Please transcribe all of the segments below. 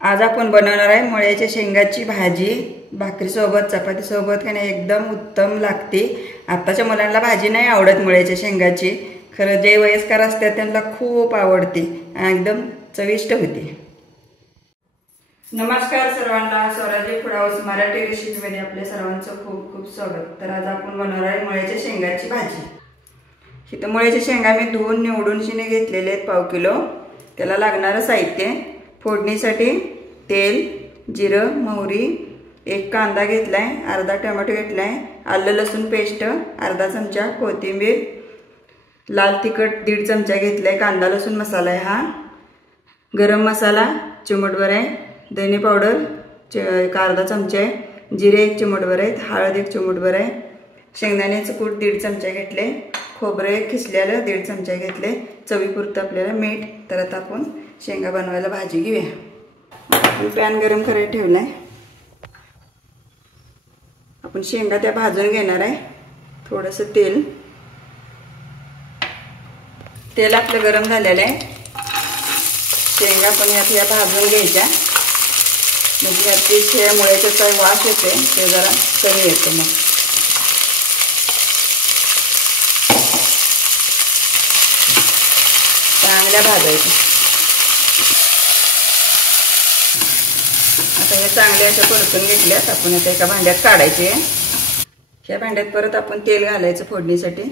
आज आपण बनवणार आहे मुळ्याच्या शेंगाची भाजी। भाकरीसोबत चपातीसोबत खाणे एकदम उत्तम लागते। आताच्या मुलांना भाजी नाही आवडत मुळ्याच्या शेंगाची, खरं जे वयस्कर असतात त्यांना खूप आवडते आणि एकदम चविष्ट होते। नमस्कार सर्वांना, स्वराज्य फूड हाऊस मराठी रेसिपीमध्ये आपल्या सर्वांचं खूप खूप स्वागत। तर आज आपण बनवणार आहे मुळ्याच्या शेंगाची भाजी। इथं मुळ्याच्या शेंगा मी धुवून निवडून शिने घेतलेले आहेत पाव किलो। त्याला लागणारं साहित्य: फोडणीसाठी तेल, जिरं, मोहरी, एक कांदा घेतलाय, अर्धा टोमॅटो घेतलाय, आलं लसूण पेस्ट अर्धा चमचा, कोथिंबीर, लाल तिखट 1.5 चमचा घेतलाय, कांदा लसूण मसाला आहे हा, गरम मसाला चिमटभर आहे, धने पावडर एक अर्धा चमचा आहे, जिरे 1 चिमटभर आहे, हळद 1 चिमटभर आहे, शेंगदाण्याचं कूट 1.5 चमचा घेतले, खोबरे खिसलेलं 1.5 चमचा घेतले, चवीपुरतं आपल्याला मीठ। तर आता आपण शेंगा बनवायला भाजी घेऊया। आपण पॅन गरम करायला ठेवलाय, आपण शेंगा त्या भाजून घेणार आहे। थोडंसं तेल आपलं गरम झालेलं आहे, शेंगा पण या भाजून घ्यायच्या, म्हणजे याची मुळ्याचा काही वास येते ते जरा कमी येतो। मग चांगल्या भाजायच्या। आता हे चांगले असे परतून घेतल्यात, आपण आता एका भांड्यात काढायचे। ह्या भांड्यात परत आपण तेल घालायचं फोडणीसाठी।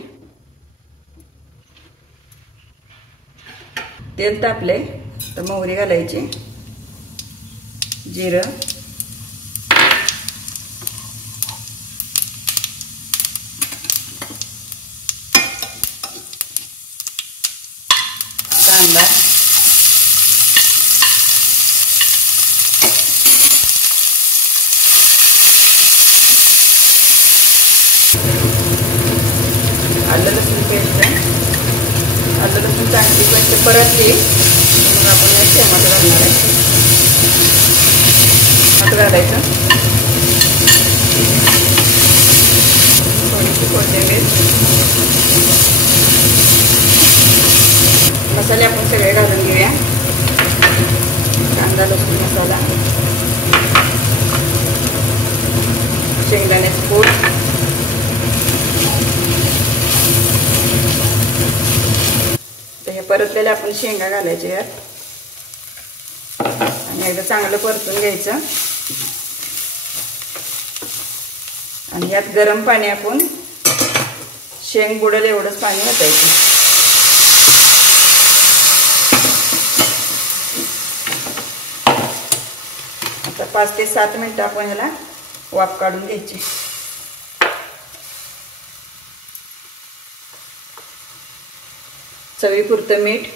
तेल तापले तर मोहरी घालायची, जिरं, कांदा, आलं लसूण पेस्ट, आलं लसूण चांगली पेस्ट परतली मग आपण हे टोमॅटो घालणार आहे। टोमॅटो घालायचं, थोडीशी कोथिंबीर, मसाले आपण सगळे घालून घेऊया। कांदा लसूण मसाला, शेंगदाण्याचं कूट, हे परतलेले आपण शेंगा घालायचे यात आणि एकदा चांगलं परतून घ्यायचं। आणि यात गरम पाणी आपण शेंग बुडेल एवढंच पाणी ओतायचं। आता 5 ते 7 मिनिटं आपण ह्याला वाफ काढून घ्यायची। चवीपुरतं मीठ,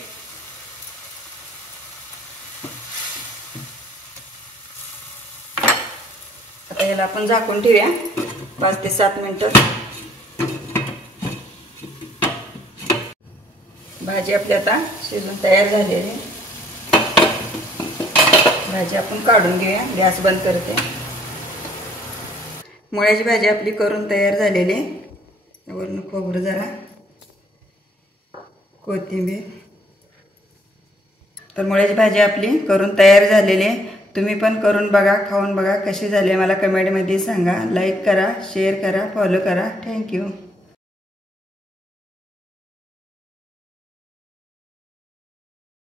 आता याला आपण झाकून ठेवूया 5 ते 7 मिनिटं। भाजी आपली आता शिजून तयार झालेली आहे। भाजी आपण काढून घेऊया, गॅस बंद करते। मुळ्याची भाजी आपली करून तयार झालेली आहे। वरून खोबरं जरा, कोथिंबीर। तर मुळ्याची भाजी आपली करून तयार झालेली आहे। तुम्ही पण करून बघा, खाऊन बघा कशी झाली, मला कमेंटमध्ये सांगा। लाईक करा, शेअर करा, फॉलो करा। थँक्यू।